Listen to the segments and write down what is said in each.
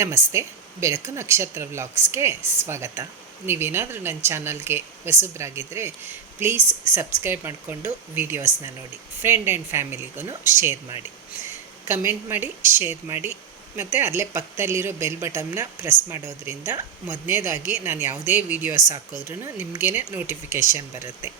ನಮಸ್ತೆ. ಬೆಳಕು ನಕ್ಷತ್ರ ವ್ಲಾಗ್ಸ್ಗೆ ಸ್ವಾಗತ. ನೀವೇನಾದರೂ ನನ್ನ ಚಾನಲ್ಗೆ ಹೊಸಬ್ರಾಗಿದ್ದರೆ ಪ್ಲೀಸ್ ಸಬ್ಸ್ಕ್ರೈಬ್ ಮಾಡಿಕೊಂಡು ವೀಡಿಯೋಸ್ನ ನೋಡಿ. ಫ್ರೆಂಡ್ ಆ್ಯಂಡ್ ಫ್ಯಾಮಿಲಿಗೂ ಶೇರ್ ಮಾಡಿ, ಕಮೆಂಟ್ ಮಾಡಿ, ಶೇರ್ ಮಾಡಿ. ಮತ್ತು ಅಲ್ಲೇ ಪಕ್ಕದಲ್ಲಿರೋ ಬೆಲ್ ಬಟನ್ನ ಪ್ರೆಸ್ ಮಾಡೋದ್ರಿಂದ ಮೊದಲನೇದಾಗಿ ನಾನು ಯಾವುದೇ ವೀಡಿಯೋಸ್ ಹಾಕಿದ್ರೂ ನಿಮಗೇ ನೋಟಿಫಿಕೇಷನ್ ಬರುತ್ತೆ.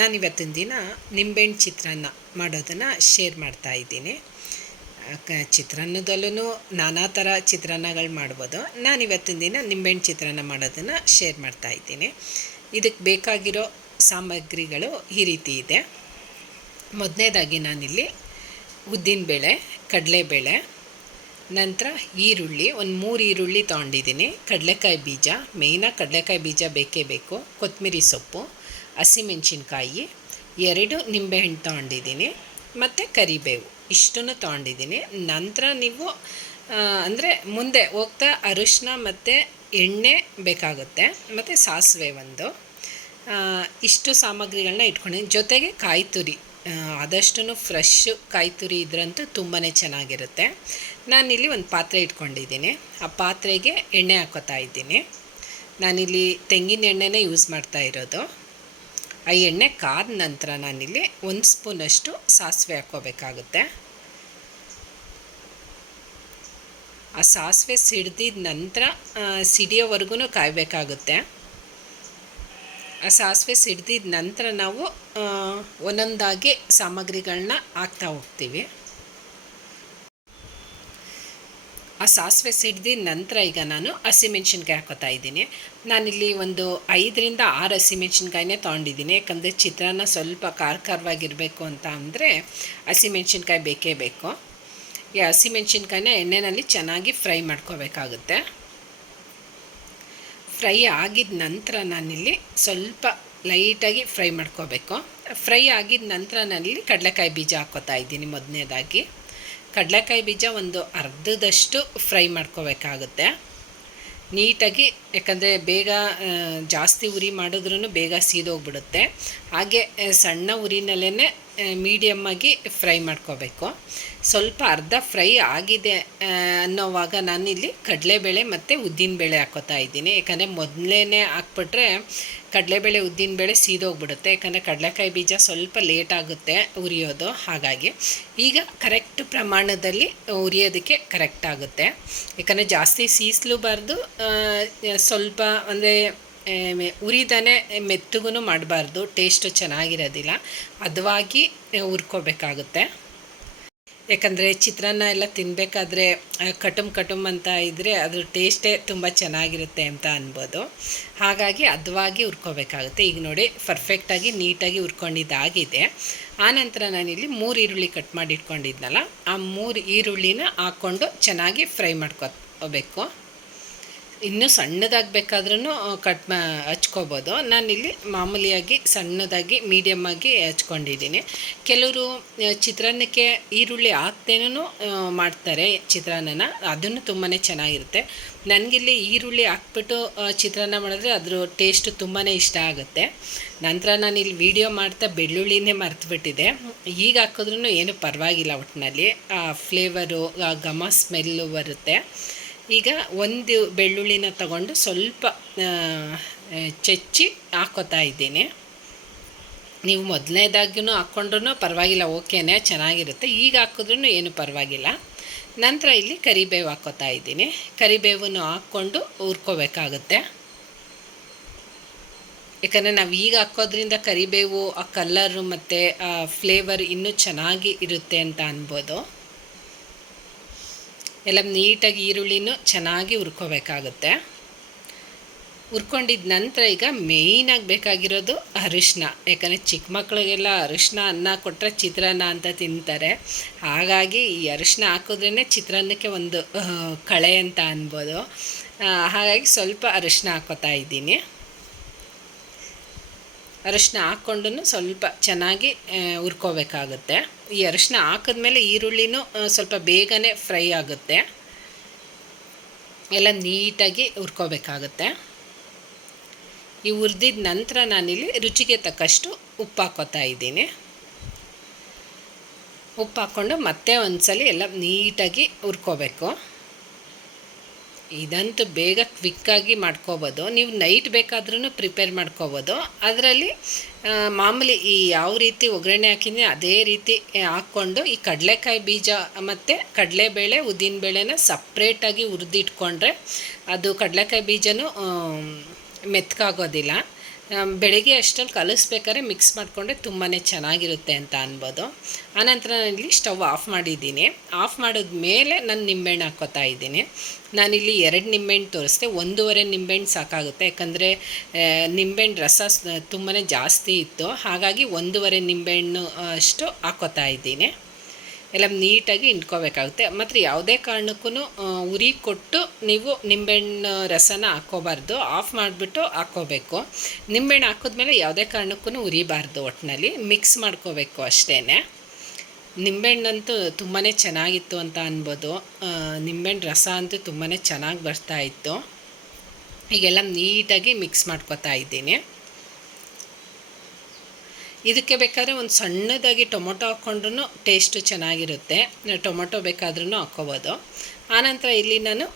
ನಾನು ಇವತ್ತಿನ ದಿನ ನಿಂಬೆಹಣ್ಣು ಚಿತ್ರಾನ್ನ ಮಾಡೋದನ್ನು ಶೇರ್ ಮಾಡ್ತಾಯಿದ್ದೀನಿ. ಚಿತ್ರಾನ್ನದಲ್ಲೂ ನಾನಾ ಥರ ಚಿತ್ರಾನ್ನಗಳು ಮಾಡ್ಬೋದು. ನಾನು ಇವತ್ತಿನ ದಿನ ನಿಂಬೆಹಣ್ಣು ಚಿತ್ರಾನ್ನ ಮಾಡೋದನ್ನು ಶೇರ್ ಮಾಡ್ತಾಯಿದ್ದೀನಿ. ಇದಕ್ಕೆ ಬೇಕಾಗಿರೋ ಸಾಮಗ್ರಿಗಳು ಈ ರೀತಿ ಇದೆ. ಮೊದಲನೇದಾಗಿ ನಾನಿಲ್ಲಿ ಉದ್ದಿನಬೇಳೆ, ಕಡಲೆಬೇಳೆ, ನಂತರ ಈರುಳ್ಳಿ, ಒಂದು 3 ಈರುಳ್ಳಿ ತೊಗೊಂಡಿದ್ದೀನಿ. ಕಡಲೆಕಾಯಿ ಬೀಜ, ಮೇಯ್ನಾಗಿ ಕಡಲೆಕಾಯಿ ಬೀಜ ಬೇಕೇ ಬೇಕು. ಕೊತ್ತಂಬರಿ ಸೊಪ್ಪು, ಹಸಿಮೆಣಸಿನ್ಕಾಯಿ, 2 ನಿಂಬೆಹಣ್ಣು ತೊಗೊಂಡಿದ್ದೀನಿ, ಮತ್ತು ಕರಿಬೇವು ಇಷ್ಟನ್ನು ತೊಗೊಂಡಿದ್ದೀನಿ. ನಂತರ ನೀವು ಅಂದರೆ ಮುಂದೆ ಹೋಗ್ತಾ ಅರಿಶಿನ ಮತ್ತು ಎಣ್ಣೆ ಬೇಕಾಗುತ್ತೆ, ಮತ್ತು ಸಾಸಿವೆ ಒಂದು, ಇಷ್ಟು ಸಾಮಗ್ರಿಗಳನ್ನ ಇಟ್ಕೊಂಡಿದ್ದೀನಿ. ಜೊತೆಗೆ ಕಾಯಿ ತುರಿ, ಆದಷ್ಟು ಫ್ರೆಶ್ಶು ಕಾಯಿ ತುರಿ ಇದ್ರಂತೂ ತುಂಬಾ ಚೆನ್ನಾಗಿರುತ್ತೆ. ನಾನಿಲ್ಲಿ ಒಂದು ಪಾತ್ರೆ ಇಟ್ಕೊಂಡಿದ್ದೀನಿ. ಆ ಪಾತ್ರೆಗೆ ಎಣ್ಣೆ ಹಾಕೋತಾ ಇದ್ದೀನಿ. ನಾನಿಲ್ಲಿ ತೆಂಗಿನ ಎಣ್ಣೆನೇ ಯೂಸ್ ಮಾಡ್ತಾ ಇರೋದು. ಆ ಎಣ್ಣೆ ಕಾದ ನಂತರ ನಾನಿಲ್ಲಿ 1 ಸ್ಪೂನಷ್ಟು ಸಾಸಿವೆ ಹಾಕ್ಕೋಬೇಕಾಗುತ್ತೆ. ಆ ಸಾಸಿವೆ ಸಿಡ್ದಿದ ನಂತರ ಸಿಡಿಯೋವರೆಗೂ ಕಾಯಬೇಕಾಗುತ್ತೆ. ಆ ಸಾಸಿವೆ ಸಿಡ್ದಿದ ನಂತರ ನಾವು ಒಂದೊಂದಾಗಿ ಸಾಮಗ್ರಿಗಳನ್ನ ಹಾಕ್ತಾ ಹೋಗ್ತೀವಿ. ಆ ಸಾಸಿವೆ ಸಿಡ್ದಿದ ನಂತರ ಈಗ ನಾನು ಹಸಿಮೆಣ್ಸಿನ್ಕಾಯಿ ಹಾಕೋತಾ ಇದ್ದೀನಿ. ನಾನಿಲ್ಲಿ ಒಂದು 5ರಿಂದ 6 ಹಸಿಮೆಣ್ಸಿನ್ಕಾಯಿನೇ ತೊಗೊಂಡಿದ್ದೀನಿ. ಯಾಕಂದರೆ ಚಿತ್ರಾನ್ನ ಸ್ವಲ್ಪ ಖಾರವಾಗಿರಬೇಕು ಅಂತ ಅಂದರೆ ಹಸಿಮೆಣ್ಸಿನ್ಕಾಯಿ ಬೇಕೇ ಬೇಕು. ಈ ಹಸಿಮೆಣ್ಸಿನ್ಕಾಯಿನ ಎಣ್ಣೆಯಲ್ಲಿ ಚೆನ್ನಾಗಿ ಫ್ರೈ ಮಾಡ್ಕೋಬೇಕಾಗುತ್ತೆ. ಫ್ರೈ ಆಗಿದ ನಂತರ ನಾನಿಲ್ಲಿ ಸ್ವಲ್ಪ ಲೈಟಾಗಿ ಫ್ರೈ ಮಾಡ್ಕೋಬೇಕು. ಫ್ರೈ ಆಗಿದ ನಂತರ ನಾನಿಲ್ಲಿ ಕಡಲೆಕಾಯಿ ಬೀಜ ಹಾಕ್ಕೋತಾ ಇದ್ದೀನಿ. ಮೊದಲನೇದಾಗಿ ಕಡಲೆಕಾಯಿ ಬೀಜ ಒಂದು ಅರ್ಧದಷ್ಟು ಫ್ರೈ ಮಾಡ್ಕೋಬೇಕಾಗುತ್ತೆ ನೀಟಾಗಿ. ಯಾಕಂದರೆ ಬೇಗ ಜಾಸ್ತಿ ಉರಿ ಮಾಡಿದ್ರೂ ಬೇಗ ಸೀದೋಗ್ಬಿಡುತ್ತೆ. ಹಾಗೆ ಸಣ್ಣ ಉರಿನಲ್ಲೇ ಮೀಡಿಯಮ್ಮಾಗಿ ಫ್ರೈ ಮಾಡ್ಕೋಬೇಕು. ಸ್ವಲ್ಪ ಅರ್ಧ ಫ್ರೈ ಆಗಿದೆ ಅನ್ನೋವಾಗ ನಾನಿಲ್ಲಿ ಕಡಲೆಬೇಳೆ ಮತ್ತು ಉದ್ದಿನಬೇಳೆ ಹಾಕ್ಕೋತಾ ಇದ್ದೀನಿ. ಯಾಕಂದರೆ ಮೊದಲೇ ಹಾಕ್ಬಿಟ್ರೆ ಕಡಲೆಬೇಳೆ ಉದ್ದಿನಬೇಳೆ ಸೀದೋಗ್ಬಿಡುತ್ತೆ. ಯಾಕಂದರೆ ಕಡಲೆಕಾಯಿ ಬೀಜ ಸ್ವಲ್ಪ ಲೇಟ್ ಆಗುತ್ತೆ ಉರಿಯೋದು. ಹಾಗಾಗಿ ಈಗ ಕರೆಕ್ಟ್ ಪ್ರಮಾಣದಲ್ಲಿ ಉರಿಯೋದಕ್ಕೆ ಕರೆಕ್ಟ್ ಆಗುತ್ತೆ. ಯಾಕಂದರೆ ಜಾಸ್ತಿ ಸೀಸಲೂಬಾರ್ದು, ಸ್ವಲ್ಪ ಅಂದರೆ ಉರಿದಾನೆ ಮೆತ್ತಗೂ ಮಾಡಬಾರ್ದು, ಟೇಸ್ಟು ಚೆನ್ನಾಗಿರೋದಿಲ್ಲ. ಹದವಾಗಿ ಹುರ್ಕೋಬೇಕಾಗುತ್ತೆ. ಯಾಕಂದರೆ ಚಿತ್ರಾನ್ನ ಎಲ್ಲ ತಿನ್ನಬೇಕಾದ್ರೆ ಕಟುಮ್ ಅಂತ ಇದ್ದರೆ ಅದ್ರ ಟೇಸ್ಟೇ ತುಂಬ ಚೆನ್ನಾಗಿರುತ್ತೆ ಅಂತ ಅನ್ಬೋದು. ಹಾಗಾಗಿ ಹದವಾಗಿ ಹುರ್ಕೋಬೇಕಾಗುತ್ತೆ. ಈಗ ನೋಡಿ ಪರ್ಫೆಕ್ಟಾಗಿ ನೀಟಾಗಿ ಹುರ್ಕೊಂಡಿದ್ದಾಗಿದೆ. ಆನಂತರ ನಾನಿಲ್ಲಿ 3 ಈರುಳ್ಳಿ ಕಟ್ ಮಾಡಿ ಇಟ್ಕೊಂಡಿದ್ನಲ್ಲ, ಆ 3 ಈರುಳ್ಳಿನ ಹಾಕ್ಕೊಂಡು ಚೆನ್ನಾಗಿ ಫ್ರೈ ಮಾಡ್ಕೋಬೇಕು. ಇನ್ನೂ ಸಣ್ಣದಾಗಿ ಬೇಕಾದ್ರೂ ಹಚ್ಕೋಬೋದು. ನಾನಿಲ್ಲಿ ಮಾಮೂಲಿಯಾಗಿ ಸಣ್ಣದಾಗಿ ಮೀಡಿಯಮ್ಮಾಗಿ ಹಚ್ಕೊಂಡಿದ್ದೀನಿ. ಕೆಲವರು ಚಿತ್ರಾನ್ನಕ್ಕೆ ಈರುಳ್ಳಿ ಹಾಕ್ತೇನೂ ಮಾಡ್ತಾರೆ ಚಿತ್ರಾನ್ನನ, ಅದನ್ನು ತುಂಬಾ ಚೆನ್ನಾಗಿರುತ್ತೆ. ನನಗಿಲ್ಲಿ ಈರುಳ್ಳಿ ಹಾಕ್ಬಿಟ್ಟು ಚಿತ್ರಾನ್ನ ಮಾಡಿದ್ರೆ ಅದ್ರ ಟೇಸ್ಟು ತುಂಬಾ ಇಷ್ಟ ಆಗುತ್ತೆ. ನಂತರ ನಾನಿಲ್ಲಿ ವೀಡಿಯೋ ಮಾಡ್ತಾ ಬೆಳ್ಳುಳ್ಳಿನೇ ಮರ್ತುಬಿಟ್ಟಿದೆ. ಈಗ ಹಾಕಿದ್ರೂ ಏನೂ ಪರವಾಗಿಲ್ಲ, ಒಟ್ಟಿನಲ್ಲಿ ಫ್ಲೇವರು ಘಮ ಸ್ಮೆಲ್ಲು ಬರುತ್ತೆ. ಈಗ ಒಂದು ಬೆಳ್ಳುಳ್ಳಿನ ತಗೊಂಡು ಸ್ವಲ್ಪ ಚೆಚ್ಚಿ ಹಾಕ್ಕೋತಾ ಇದ್ದೀನಿ. ನೀವು ಮೊದಲನೇದಾಗೂ ಹಾಕ್ಕೊಂಡ್ರೂ ಪರವಾಗಿಲ್ಲ, ಓಕೆನೇ, ಚೆನ್ನಾಗಿರುತ್ತೆ. ಈಗ ಹಾಕಿದ್ರೂ ಏನೂ ಪರವಾಗಿಲ್ಲ. ನಂತರ ಇಲ್ಲಿ ಕರಿಬೇವು ಹಾಕ್ಕೋತಾ ಇದ್ದೀನಿ. ಕರಿಬೇವನ್ನು ಹಾಕ್ಕೊಂಡು ಹುರ್ಕೋಬೇಕಾಗುತ್ತೆ. ಯಾಕಂದರೆ ನಾವು ಈಗ ಹಾಕೋದ್ರಿಂದ ಕರಿಬೇವು ಆ ಕಲ್ಲರು ಮತ್ತು ಆ ಫ್ಲೇವರ್ ಇನ್ನೂ ಚೆನ್ನಾಗಿ ಇರುತ್ತೆ ಅಂತ ಅನ್ಬೋದು. ಎಲ್ಲ ನೀಟಾಗಿ ಈರುಳ್ಳಿನೂ ಚೆನ್ನಾಗಿ ಹುರ್ಕೋಬೇಕಾಗುತ್ತೆ. ಹುರ್ಕೊಂಡಿದ್ದ ನಂತರ ಈಗ ಮೇಯ್ನಾಗಿ ಬೇಕಾಗಿರೋದು ಅರಿಶಿನ. ಯಾಕಂದರೆ ಚಿಕ್ಕ ಮಕ್ಕಳಿಗೆಲ್ಲ ಅರಿಶಿನ ಅನ್ನ ಕೊಟ್ಟರೆ ಚಿತ್ರಾನ್ನ ಅಂತ ತಿಂತಾರೆ. ಹಾಗಾಗಿ ಈ ಅರಿಶಿನ ಹಾಕಿದ್ರೇ ಚಿತ್ರಾನ್ನಕ್ಕೆ ಒಂದು ಕಳೆ ಅಂತ ಅನ್ಬೋದು. ಹಾಗಾಗಿ ಸ್ವಲ್ಪ ಅರಿಶಿನ ಹಾಕ್ಕೋತಾ ಇದ್ದೀನಿ. ಅರಿಶಿನ ಹಾಕ್ಕೊಂಡು ಸ್ವಲ್ಪ ಚೆನ್ನಾಗಿ ಹುರ್ಕೋಬೇಕಾಗುತ್ತೆ. ಈ ಅರಿಶಿನ ಹಾಕಿದ್ಮೇಲೆ ಈರುಳ್ಳಿನೂ ಸ್ವಲ್ಪ ಬೇಗನೆ ಫ್ರೈ ಆಗುತ್ತೆ. ಎಲ್ಲ ನೀಟಾಗಿ ಹುರ್ಕೋಬೇಕಾಗುತ್ತೆ. ಈ ಹುರಿದಿದ ನಂತರ ನಾನಿಲ್ಲಿ ರುಚಿಗೆ ತಕ್ಕಷ್ಟು ಉಪ್ಪು ಹಾಕ್ಕೋತಾ ಇದ್ದೀನಿ. ಉಪ್ಪು ಹಾಕ್ಕೊಂಡು ಮತ್ತೆ ಒಂದ್ಸಲಿ ಎಲ್ಲ ನೀಟಾಗಿ ಹುರ್ಕೋಬೇಕು. ಇದಂತೂ ಬೇಗ ಕ್ವಿಕ್ಕಾಗಿ ಮಾಡ್ಕೋಬೋದು. ನೀವು ನೈಟ್ ಬೇಕಾದ್ರೂ ಪ್ರಿಪೇರ್ ಮಾಡ್ಕೋಬೋದು. ಅದರಲ್ಲಿ ಮಾಮೂಲಿ ಈ ಯಾವ ರೀತಿ ಒಗ್ಗರಣೆ ಹಾಕಿದ್ರೆ ಅದೇ ರೀತಿ ಹಾಕ್ಕೊಂಡು ಈ ಕಡಲೆಕಾಯಿ ಬೀಜ ಮತ್ತು ಕಡಲೆಬೇಳೆ ಉದ್ದಿನಬೇಳೆನ ಸಪ್ರೇಟಾಗಿ ಹುರಿದಿಟ್ಕೊಂಡ್ರೆ ಅದು ಕಡಲೆಕಾಯಿ ಬೀಜನೂ ಮೆತ್ತಗಾಗೋದಿಲ್ಲ. ಬೆಳಗ್ಗೆ ಅಷ್ಟರಲ್ಲಿ ಕಲಿಸ್ಬೇಕಾದ್ರೆ ಮಿಕ್ಸ್ ಮಾಡಿಕೊಂಡ್ರೆ ತುಂಬಾ ಚೆನ್ನಾಗಿರುತ್ತೆ ಅಂತ ಅನ್ಬೋದು. ಆನಂತರ ನಾನಿಲ್ಲಿ ಸ್ಟವ್ ಆಫ್ ಮಾಡಿದ್ದೀನಿ. ಆಫ್ ಮಾಡಿದ್ಮೇಲೆ ನಾನು ನಿಂಬೆಹಣ್ಣು ಹಾಕ್ಕೋತಾ ಇದ್ದೀನಿ. ನಾನಿಲ್ಲಿ 2 ನಿಂಬೆಹಣ್ಣು ತೋರಿಸ್ದೆ, 1.5 ನಿಂಬೆಹಣ್ಣು ಸಾಕಾಗುತ್ತೆ. ಯಾಕಂದರೆ ನಿಂಬೆಹಣ್ಣು ರಸ ತುಂಬಾ ಜಾಸ್ತಿ ಇತ್ತು, ಹಾಗಾಗಿ 1.5 ನಿಂಬೆಹಣ್ಣು ಅಷ್ಟು ಹಾಕ್ಕೋತಾ ಇದ್ದೀನಿ. ಎಲ್ಲ ನೀಟಾಗಿ ಹಿಂಡ್ಕೋಬೇಕಾಗುತ್ತೆ. ಮತ್ತು ಯಾವುದೇ ಕಾರಣಕ್ಕೂ ಉರಿ ಕೊಟ್ಟು ನೀವು ನಿಂಬೆಹಣ್ಣು ರಸನ ಹಾಕ್ಕೋಬಾರ್ದು, ಆಫ್ ಮಾಡಿಬಿಟ್ಟು ಹಾಕ್ಕೋಬೇಕು. ನಿಂಬೆಹಣ್ಣು ಹಾಕಿದ್ಮೇಲೆ ಯಾವುದೇ ಕಾರಣಕ್ಕೂ ಉರಿಬಾರ್ದು, ಒಟ್ಟಿನಲ್ಲಿ ಮಿಕ್ಸ್ ಮಾಡ್ಕೋಬೇಕು ಅಷ್ಟೇ. ನಿಂಬೆಹಣ್ಣಂತೂ ತುಂಬಾ ಚೆನ್ನಾಗಿತ್ತು ಅಂತ ಅನ್ಬೋದು. ನಿಂಬೆಹಣ್ಣು ರಸ ಅಂತೂ ತುಂಬಾ ಚೆನ್ನಾಗಿ ಬರ್ತಾಯಿತ್ತು. ಈಗೆಲ್ಲ ನೀಟಾಗಿ ಮಿಕ್ಸ್ ಮಾಡ್ಕೋತಾ ಇದ್ದೀನಿ. ಇದಕ್ಕೆ ಬೇಕಾದರೆ ಒಂದು ಸಣ್ಣದಾಗಿ ಟೊಮೊಟೊ ಹಾಕ್ಕೊಂಡ್ರೂ ಟೇಸ್ಟು ಚೆನ್ನಾಗಿರುತ್ತೆ. ಟೊಮೊಟೊ ಬೇಕಾದ್ರೂ ಹಾಕ್ಕೋಬೋದು. ಆನಂತರ ಇಲ್ಲಿ ನಾನು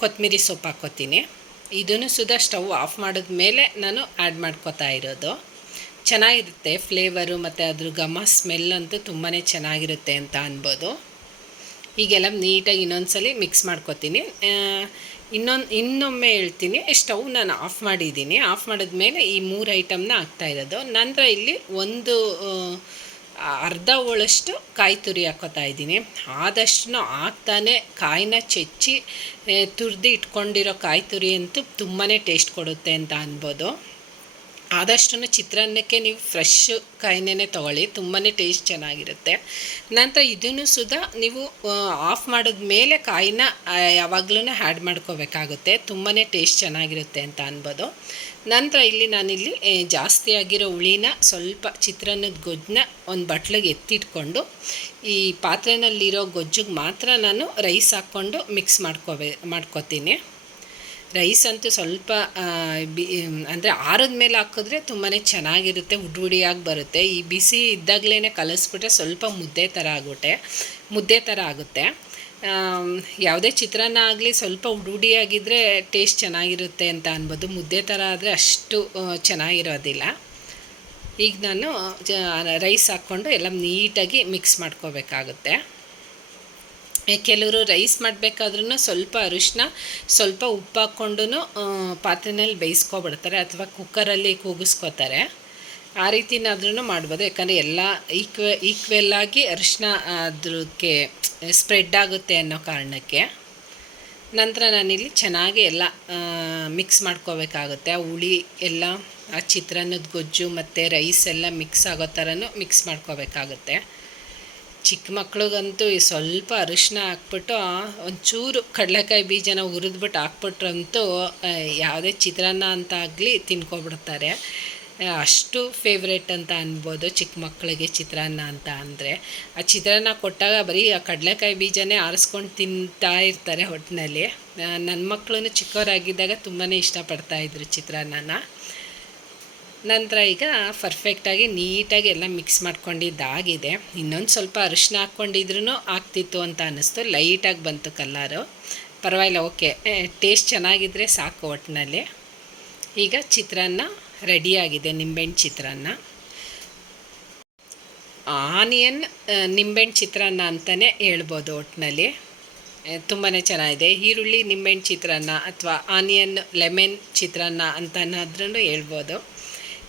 ಕೊತ್ತಂಬರಿ ಸೊಪ್ಪು ಹಾಕ್ಕೋತೀನಿ. ಇದನ್ನು ಸುದಾ ಸ್ಟವ್ ಆಫ್ ಮಾಡಿದ್ಮೇಲೆ ನಾನು ಆ್ಯಡ್ ಮಾಡ್ಕೋತಾ ಇರೋದು. ಚೆನ್ನಾಗಿರುತ್ತೆ ಫ್ಲೇವರು ಮತ್ತು ಅದ್ರ ಘಮ ಸ್ಮೆಲ್ ಅಂತೂ ತುಂಬಾ ಚೆನ್ನಾಗಿರುತ್ತೆ ಅಂತ ಅನ್ಬೋದು. ಈಗೆಲ್ಲ ನೀಟಾಗಿ ಇನ್ನೊಂದ್ಸಲಿ ಮಿಕ್ಸ್ ಮಾಡ್ಕೋತೀನಿ. ಇನ್ನೊಮ್ಮೆ ಹೇಳ್ತೀನಿ, ಸ್ಟವ್ ನಾನು ಆಫ್ ಮಾಡಿದ್ದೀನಿ. ಆಫ್ ಮಾಡಿದ್ಮೇಲೆ ಈ 3 ಐಟಮ್ನ ಹಾಕ್ತಾಯಿರೋದು. ನಂತರ ಇಲ್ಲಿ ಒಂದು ಅರ್ಧ ಹೋಳಷ್ಟು ಕಾಯಿ ತುರಿ ಹಾಕ್ಕೋತಾ ಇದ್ದೀನಿ. ಆದಷ್ಟು ಹಾಕ್ತಾನೆ ಕಾಯಿನ ಚೆಚ್ಚಿ ತುರಿದು ಇಟ್ಕೊಂಡಿರೋ ಕಾಯಿ ತುರಿ ಅಂತೂ ತುಂಬಾ ಟೇಸ್ಟ್ ಕೊಡುತ್ತೆ ಅಂತ ಅನ್ಬೋದು. ಆದಷ್ಟು ಚಿತ್ರಾನ್ನಕ್ಕೆ ನೀವು ಫ್ರೆಶ್ ಕಾಯಿನೇ ತೊಗೊಳ್ಳಿ, ತುಂಬಾ ಟೇಸ್ಟ್ ಚೆನ್ನಾಗಿರುತ್ತೆ. ನಂತರ ಇದನ್ನು ಸುದಾ ನೀವು ಆಫ್ ಮಾಡಿದ್ಮೇಲೆ ಕಾಯಿನ ಯಾವಾಗಲೂ ಆ್ಯಡ್ ಮಾಡ್ಕೋಬೇಕಾಗುತ್ತೆ, ತುಂಬಾ ಟೇಸ್ಟ್ ಚೆನ್ನಾಗಿರುತ್ತೆ ಅಂತ ಅನ್ಬೋದು. ನಂತರ ಇಲ್ಲಿ ನಾನಿಲ್ಲಿ ಜಾಸ್ತಿ ಆಗಿರೋ ಹುಳಿನ ಸ್ವಲ್ಪ ಚಿತ್ರಾನ್ನದ ಗೊಜ್ಜನ್ನ ಒಂದು ಬಟ್ಲಿಗೆ ಎತ್ತಿಟ್ಕೊಂಡು ಈ ಪಾತ್ರೆನಲ್ಲಿರೋ ಗೊಜ್ಜಿಗೆ ಮಾತ್ರ ನಾನು ರೈಸ್ ಹಾಕ್ಕೊಂಡು ಮಿಕ್ಸ್ ಮಾಡ್ಕೋತೀನಿ. ರೈಸ್ ಅಂತೂ ಸ್ವಲ್ಪ ಅಂದರೆ ಆರಿದ ಮೇಲೆ ಹಾಕಿದ್ರೆ ತುಂಬಾ ಚೆನ್ನಾಗಿರುತ್ತೆ, ಹುಡಿಯಾಗಿ ಬರುತ್ತೆ. ಈ ಬಿಸಿ ಇದ್ದಾಗಲೇ ಕಲಿಸ್ಬಿಟ್ರೆ ಸ್ವಲ್ಪ ಮುದ್ದೆ ಥರ ಆಗುತ್ತೆ. ಯಾವುದೇ ಚಿತ್ರಾನ್ನ ಆಗಲಿ ಸ್ವಲ್ಪ ಹುಡಿಯಾಗಿದ್ದರೆ ಟೇಸ್ಟ್ ಚೆನ್ನಾಗಿರುತ್ತೆ ಅಂತ ಅನ್ಬೋದು. ಮುದ್ದೆ ಥರ ಆದರೆ ಅಷ್ಟು ಚೆನ್ನಾಗಿರೋದಿಲ್ಲ. ಈಗ ನಾನು ರೈಸ್ ಹಾಕ್ಕೊಂಡು ಎಲ್ಲ ನೀಟಾಗಿ ಮಿಕ್ಸ್ ಮಾಡ್ಕೋಬೇಕಾಗುತ್ತೆ. ಕೆಲವರು ರೈಸ್ ಮಾಡಬೇಕಾದ್ರೂ ಸ್ವಲ್ಪ ಅರಿಶಿನ ಸ್ವಲ್ಪ ಉಪ್ಪು ಹಾಕ್ಕೊಂಡು ಪಾತ್ರೆಯಲ್ಲಿ ಬೇಯಿಸ್ಕೊಬಿಡ್ತಾರೆ, ಅಥವಾ ಕುಕ್ಕರಲ್ಲಿ ಕೂಗಿಸ್ಕೋತಾರೆ. ಆ ರೀತಿನಾದ್ರೂ ಮಾಡ್ಬೋದು. ಯಾಕಂದರೆ ಎಲ್ಲ ಈಕ್ವೆಲ್ಲಾಗಿ ಅರಿಶಿನ ಅದಕ್ಕೆ ಸ್ಪ್ರೆಡ್ ಆಗುತ್ತೆ ಅನ್ನೋ ಕಾರಣಕ್ಕೆ. ನಂತರ ನಾನಿಲ್ಲಿ ಚೆನ್ನಾಗಿ ಎಲ್ಲ ಮಿಕ್ಸ್ ಮಾಡ್ಕೋಬೇಕಾಗುತ್ತೆ. ಆ ಹುಳಿ ಎಲ್ಲ ಆ ಚಿತ್ರಾನ್ನದ ಗೊಜ್ಜು ಮತ್ತು ರೈಸ್ ಎಲ್ಲ ಮಿಕ್ಸ್ ಆಗೋ ಥರನೂ ಮಿಕ್ಸ್ ಮಾಡ್ಕೋಬೇಕಾಗುತ್ತೆ. ಚಿಕ್ಕ ಮಕ್ಳಿಗಂತೂ ಸ್ವಲ್ಪ ಅರಿಶಿನ ಹಾಕ್ಬಿಟ್ಟು ಒಂಚೂರು ಕಡಲೆಕಾಯಿ ಬೀಜನ ಹುರಿದ್ಬಿಟ್ಟು ಹಾಕ್ಬಿಟ್ರಂತೂ ಯಾವುದೇ ಚಿತ್ರಾನ್ನ ಅಂತ ಆಗಲಿ ತಿನ್ಕೊಬಿಡ್ತಾರೆ. ಅಷ್ಟು ಫೇವ್ರೇಟ್ ಅಂತ ಅನ್ಬೋದು ಚಿಕ್ಕ ಮಕ್ಕಳಿಗೆ ಚಿತ್ರಾನ್ನ ಅಂತ ಅಂದರೆ. ಆ ಚಿತ್ರಾನ್ನ ಕೊಟ್ಟಾಗ ಬರೀ ಆ ಕಡಲೆಕಾಯಿ ಬೀಜನೇ ಆರಿಸ್ಕೊಂಡು ತಿಂತಾ ಇರ್ತಾರೆ ಒಟ್ಟಿನಲ್ಲಿ. ನನ್ನ ಮಕ್ಕಳು ಚಿಕ್ಕವರಾಗಿದ್ದಾಗ ತುಂಬಾ ಇಷ್ಟಪಡ್ತಾಯಿದ್ರು ಚಿತ್ರಾನ್ನನ. ನಂತರ ಈಗ ಪರ್ಫೆಕ್ಟಾಗಿ ನೀಟಾಗಿ ಎಲ್ಲ ಮಿಕ್ಸ್ ಮಾಡ್ಕೊಂಡಿದ್ದಾಗಿದೆ. ಇನ್ನೊಂದು ಸ್ವಲ್ಪ ಅರಿಶಿನ ಹಾಕ್ಕೊಂಡಿದ್ರೂ ಆಗ್ತಿತ್ತು ಅಂತ ಅನ್ನಿಸ್ತು. ಲೈಟಾಗಿ ಬಂತು ಕಲ್ಲರು, ಪರವಾಗಿಲ್ಲ, ಓಕೆ, ಟೇಸ್ಟ್ ಚೆನ್ನಾಗಿದ್ದರೆ ಸಾಕು ಒಟ್ಟಿನಲ್ಲಿ. ಈಗ ಚಿತ್ರಾನ್ನ ರೆಡಿಯಾಗಿದೆ, ನಿಂಬೆಹಣ್ಣು ಚಿತ್ರಾನ್ನ. ಆನಿಯನ್ ನಿಂಬೆಹಣ್ಣು ಚಿತ್ರಾನ್ನ ಅಂತಲೇ ಹೇಳ್ಬೋದು ಒಟ್ಟಿನಲ್ಲಿ. ತುಂಬಾ ಚೆನ್ನಾಗಿದೆ. ಈರುಳ್ಳಿ ನಿಂಬೆಹಣ್ಣು ಚಿತ್ರಾನ್ನ ಅಥವಾ ಆನಿಯನ್ ಲೆಮನ್ ಚಿತ್ರಾನ್ನ ಅಂತನಾದ್ರೂ ಹೇಳ್ಬೋದು.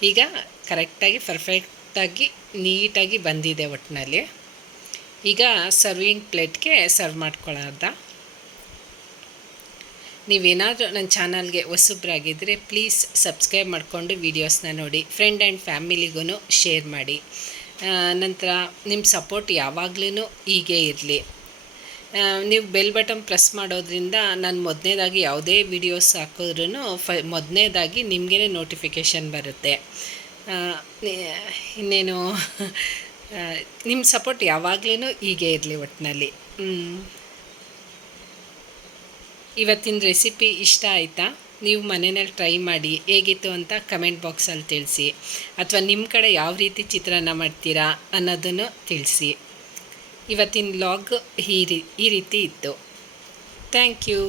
ಈಗ ಕರೆಕ್ಟಾಗಿ ಪರ್ಫೆಕ್ಟಾಗಿ ನೀಟಾಗಿ ಬಂದಿದೆ ಒಟ್ಟಿನಲ್ಲಿ. ಈಗ ಸರ್ವಿಂಗ್ ಪ್ಲೇಟ್ಗೆ ಸರ್ವ್ ಮಾಡ್ಕೊಳ್ಳೋದ. ನೀವೇನಾದರೂ ನನ್ನ ಚಾನಲ್ಗೆ ಹೊಸಬ್ರಾಗಿದ್ದರೆ ಪ್ಲೀಸ್ ಸಬ್ಸ್ಕ್ರೈಬ್ ಮಾಡಿಕೊಂಡು ವೀಡಿಯೋಸ್ನ ನೋಡಿ, ಫ್ರೆಂಡ್ ಆ್ಯಂಡ್ ಫ್ಯಾಮಿಲಿಗೂ ಶೇರ್ ಮಾಡಿ. ನಂತರ ನಿಮ್ಮ ಸಪೋರ್ಟ್ ಯಾವಾಗಲೂ ಹೀಗೆ ಇರಲಿ. ನೀವು ಬೆಲ್ ಬಟನ್ ಪ್ರೆಸ್ ಮಾಡೋದ್ರಿಂದ ನಾನು ಮೊದಲನೇದಾಗಿ ಯಾವುದೇ ವೀಡಿಯೋಸ್ ಹಾಕಿದ್ರೂ ಮೊದಲನೇದಾಗಿ ನಿಮಗೇ ನೋಟಿಫಿಕೇಷನ್ ಬರುತ್ತೆ. ಇನ್ನೇನು ನಿಮ್ಮ ಸಪೋರ್ಟ್ ಯಾವಾಗಲೂ ಹೀಗೆ ಇರಲಿ ಒಟ್ಟಿನಲ್ಲಿ. ಇವತ್ತಿನ ರೆಸಿಪಿ ಇಷ್ಟ ಆಯಿತಾ? ನೀವು ಮನೆಯಲ್ಲಿ ಟ್ರೈ ಮಾಡಿ ಹೇಗಿತ್ತು ಅಂತ ಕಮೆಂಟ್ ಬಾಕ್ಸಲ್ಲಿ ತಿಳಿಸಿ, ಅಥವಾ ನಿಮ್ಮ ಕಡೆ ಯಾವ ರೀತಿ ಚಿತ್ರಾನ್ನ ಮಾಡ್ತೀರಾ ಅನ್ನೋದನ್ನು ತಿಳಿಸಿ. ಇವತ್ತಿನ ವ್ಲಾಗ್ ಈ ರೀತಿ ಇತ್ತು. Thank you.